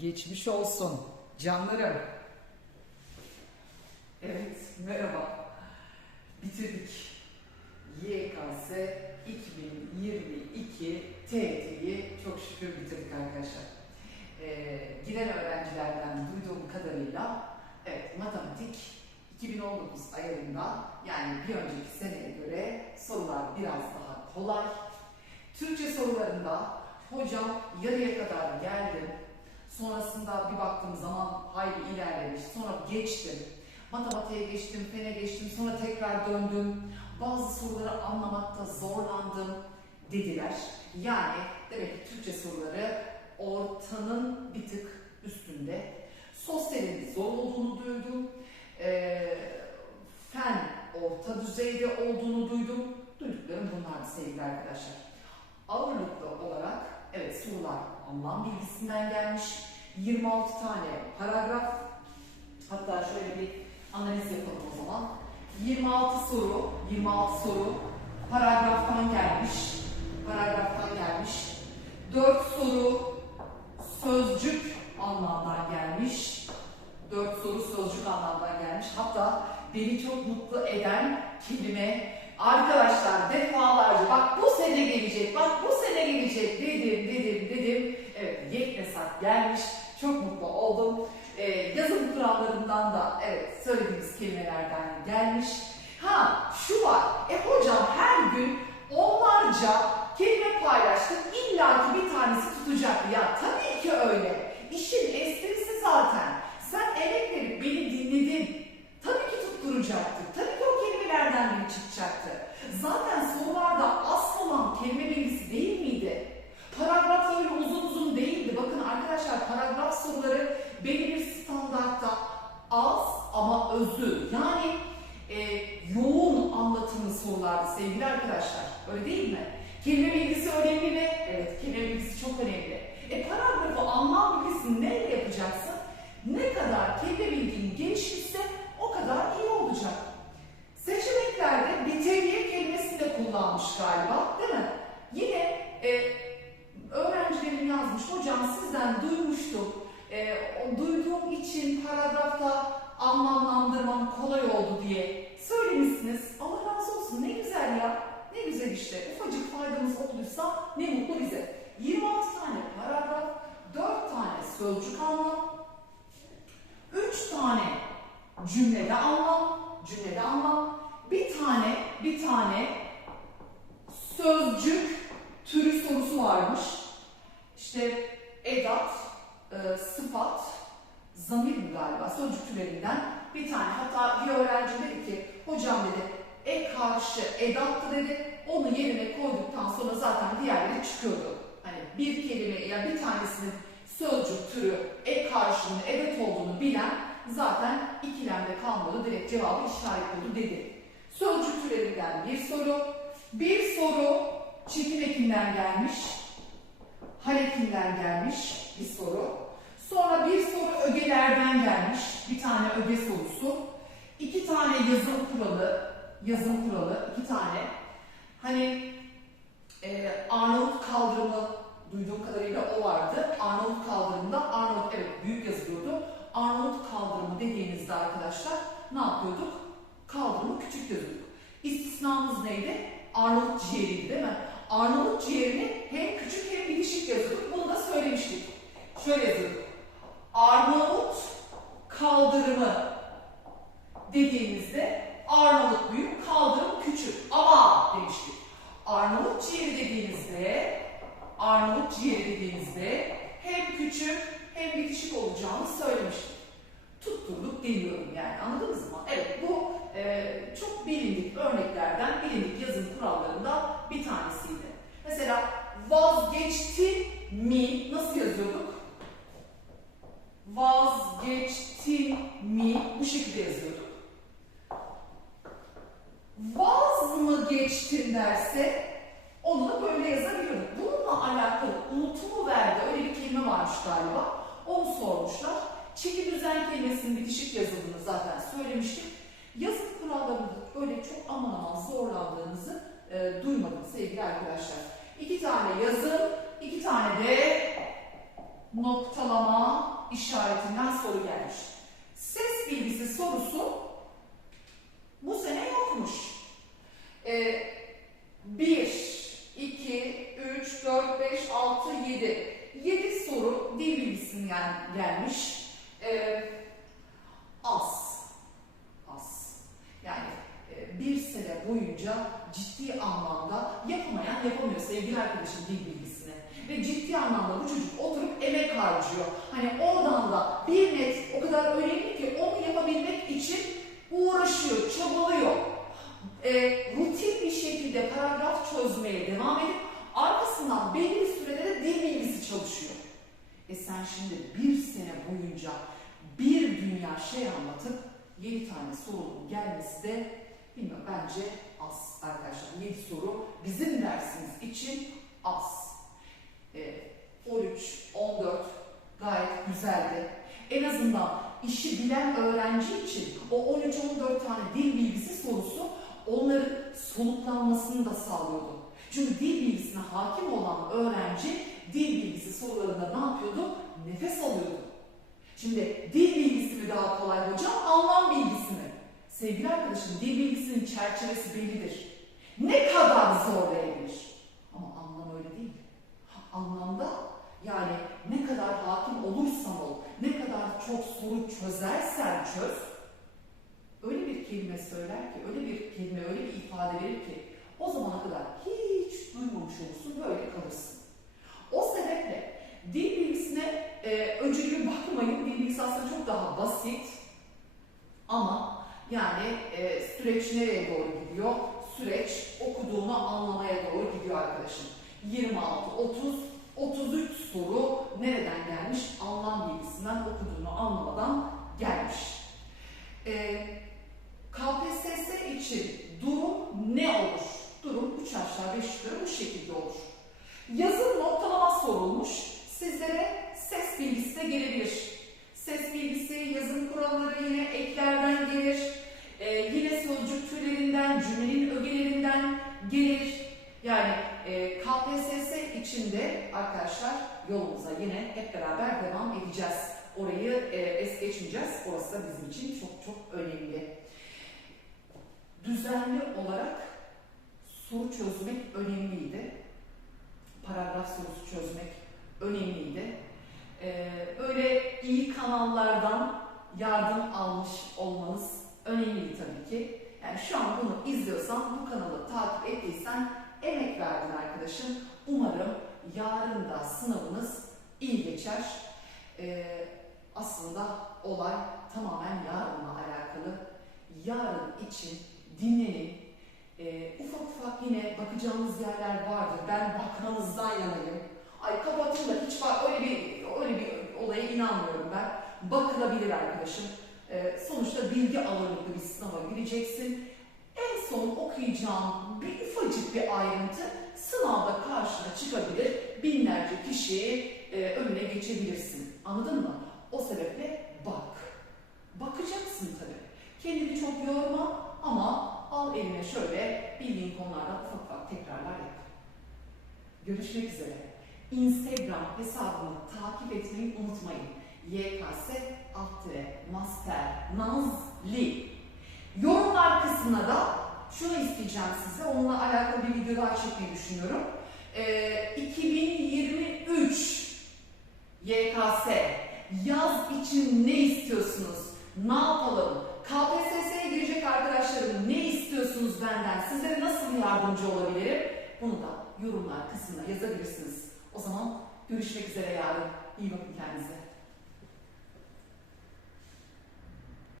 Geçmiş olsun canlarım. Evet merhaba. Bitirdik. YKS 2022 TET'yi çok şükür bitirdik arkadaşlar. Ee, giren öğrencilerden duyduğum kadarıyla evet matematik 2019 ayarında yani bir önceki seneye göre sorular biraz daha kolay. Türkçe sorularında hocam yarıya kadar geldim. Sonrasında bir baktığım zaman hayli ilerlemiş. Sonra geçtim. Matematiğe geçtim, fene geçtim. Sonra tekrar döndüm. Bazı soruları anlamakta zorlandım dediler. Yani demek ki Türkçe soruları ortanın bir tık üstünde. Sosyalin zor olduğunu duydum. Ee, fen orta düzeyde olduğunu duydum. Duyduklarım bunlardı sevgili arkadaşlar. Ağırlıklı olarak evet sorular anlam bilgisinden gelmiş. 26 tane paragraf. Hatta şöyle bir analiz yapalım o zaman. 26 soru, 26 soru paragraftan gelmiş. Paragraftan gelmiş. 4 soru sözcük anlamdan gelmiş. 4 soru sözcük anlamdan gelmiş. Hatta beni çok mutlu eden kelime arkadaşlar defalarca bak bu sene gelecek, bak bu sene gelecek dedim, dedim, dedim. Evet yeknesak gelmiş. Çok mutlu oldum. Ee, yazım kurallarından da evet söylediğimiz kelimelerden gelmiş. Ha şu var. E hocam her gün onlarca kelime paylaştık. İlla ki bir tanesi tutacak. Ya tabii ki öyle. İşin esprisi zaten. Sen emek verip beni dinledin. Tabii ki tutturacaktı. Tabii ki o kelimelerden biri çıkacaktı. Zaten sorularda asıl olan kelime bilgisi değil miydi? Paragraf öyle uzun uzun değildi. Bakın arkadaşlar paragraf soruları belli bir standartta az ama özü. Yani e, yoğun anlatımlı sorulardı sevgili arkadaşlar. Öyle değil mi? Kelime bilgisi önemli mi? Evet, kelime bilgisi çok önemli. E paragrafı anlam bilgisini neyle yapacaksın? Ne kadar kelime bilgin gelişirse o kadar iyi olacak. Seçeneklerde biteriye kelimesini de kullanmış galiba, değil mi? Yine e, öğrencilerim yazmış, hocam sizden duymuştum. E, o duyduğum için paragrafta anlamlandırmam kolay oldu diye söylemişsiniz. Allah razı olsun ne güzel ya. Ne güzel işte. Ufacık faydamız olduysa ne mutlu bize. 26 tane paragraf, 4 tane sözcük anlam, 3 tane cümlede anlam, cümlede anlam, bir tane, bir tane sözcük türü sorusu varmış. İşte edat, e, sıfat, zamir mi galiba sözcük türlerinden bir tane. Hatta bir öğrenci dedi ki, hocam dedi, e karşı edattı dedi, onu yerine koyduktan sonra zaten diğerleri çıkıyordu. Hani bir kelime ya bir tanesinin sözcük türü e karşının edat olduğunu bilen zaten ikilemde kalmadı, direkt cevabı işaret oldu dedi. Sözcük türlerinden bir soru, bir soru çekim ekinden gelmiş, hal ekinden gelmiş bir soru. Sonra bir soru ögelerden gelmiş, bir tane öge sorusu. iki tane yazım kuralı, yazım kuralı, iki tane. Hani e, Arnavut kaldırımı duyduğum kadarıyla o vardı. Arnavut kaldırımında Arnavut evet büyük yazılıyordu. Arnavut kaldırımı dediğimizde arkadaşlar ne yapıyorduk? Kaldırımı küçük yazıyorduk. İstisnamız neydi? Arnavut ciğeriydi değil mi? Arnavut ciğerini hem küçük hem bitişik yazıyorduk. Bunu da söylemiştik. Şöyle yazıyorduk. Arnavut kaldırımı dediğimizde Arnavut büyük, kaldırım küçük. Ama demiştik. Arnavut ciğeri dediğimizde Arnavut ciğeri dediğimizde hem küçük hem bitişik olacağını söylemiştik. Tutturduk demiyorum yani anladınız mı? Evet bu e, çok bilindik örneklerden bilindik yazım kurallarında bir tanesiydi. Mesela vazgeçti mi nasıl yazıyorduk? Vazgeçti mi bu şekilde yazıyorduk. Vaz mı geçtin derse onu da böyle yazabiliyorduk. Bununla alakalı unutumu verdi. Öyle bir kelime varmış galiba. Onu sormuşlar. Çeki düzen kelimesinin bitişik yazıldığını zaten söylemiştik. Yazım kurallarında böyle çok aman aman zorlandığınızı e, duymadım sevgili arkadaşlar. İki tane yazım, iki tane de noktalama işaretinden soru gelmiş. Ses bilgisi sorusu bu sene yokmuş. Ee, 1, 2, 3, 4, 5, 6, 7. 7 soru dil bilgisinden gelmiş. Ee, az. Az. Yani e, bir sene boyunca ciddi anlamda yapamayan yapamıyor sevgili arkadaşım dil bilgisini. Ve ciddi anlamda bu çocuk oturup emek harcıyor. Hani oradan da bir net o kadar önemli ki onu yapabilmek için uğraşıyor, çabalıyor. E, rutin bir şekilde paragraf çözmeye devam edip arkasından belli bir sürede de dil bilgisi çalışıyor. E sen şimdi bir sene boyunca bir dünya şey anlatıp 7 tane sorunun gelmesi de bilmiyorum bence az arkadaşlar. 7 soru bizim dersimiz için az. E, 13, 14 gayet güzeldi. En azından işi bilen öğrenci için o 13-14 tane dil bilgisi sorusu onların soluklanmasını da sağlıyordu. Çünkü dil bilgisine hakim olan öğrenci dil bilgisi sorularında ne yapıyordu? Nefes alıyordu. Şimdi dil bilgisi mi daha kolay hocam, anlam bilgisi mi? Sevgili arkadaşım, dil bilgisinin çerçevesi bellidir. Ne kadar zorlayabilir? Ama anlam öyle değil. Anlamda yani ne kadar hakim olursan ol, ne kadar çok soru çözersen çöz, öyle bir kelime söyler ki, öyle bir kelime, öyle bir ifade verir ki, o zamana kadar hiç duymamış olursun, böyle kalırsın. O sebeple dil bilgisine e, öncelikle bakmayın, dil bilgisi aslında çok daha basit ama yani e, süreç nereye doğru gidiyor? Süreç okuduğunu anlamaya doğru gidiyor arkadaşım. 26, 30, 33 soru nereden gelmiş? Anlam bilgisinden okuduğunu anlamadan gelmiş. E, KPSS için durum ne olur? Durum 3 aşağı 5 yukarı bu şekilde olur. Yazım noktalama sorulmuş. Sizlere ses bilgisi de gelebilir. Ses bilgisi, yazım kuralları yine eklerden arkadaşlar yolumuza yine hep beraber devam edeceğiz. Orayı e, es geçmeyeceğiz. Orası da bizim için çok çok önemli. Düzenli olarak soru çözmek önemliydi. Paragraf sorusu çözmek önemliydi. Ee, böyle iyi kanallardan yardım almış olmanız önemli tabii ki. Yani şu an bunu izliyorsan, bu kanalı takip ettiysen emek verdin arkadaşım. Umarım yarın da sınavınız iyi geçer. Ee, aslında olay tamamen yarınla alakalı. Yarın için dinlenin, e, ufak ufak yine bakacağınız yerler vardır. Ben bakmanızdan yanayım. Ay kapatın da hiç var öyle bir öyle bir olaya inanmıyorum ben. Bakılabilir arkadaşım. E, sonuçta bilgi ağırlıklı bir sınava gireceksin. En son okuyacağın bir ufacık bir ayrıntı sınavda karşına. Kişiyi e, önüne geçebilirsin. Anladın mı? O sebeple bak. Bakacaksın tabii. Kendini çok yorma ama al eline şöyle bildiğin konulardan ufak ufak tekrarlar yap. Görüşmek üzere. Instagram hesabını takip etmeyi unutmayın. YKS alt master nazli. Yorumlar kısmına da şunu isteyeceğim size. Onunla alakalı bir video daha çekmeyi düşünüyorum. Ee, 2023 YKS yaz için ne istiyorsunuz? Ne yapalım? KPSS'ye girecek arkadaşlarım ne istiyorsunuz benden? Sizlere nasıl yardımcı olabilirim? Bunu da yorumlar kısmına yazabilirsiniz. O zaman görüşmek üzere yarın. İyi bakın kendinize.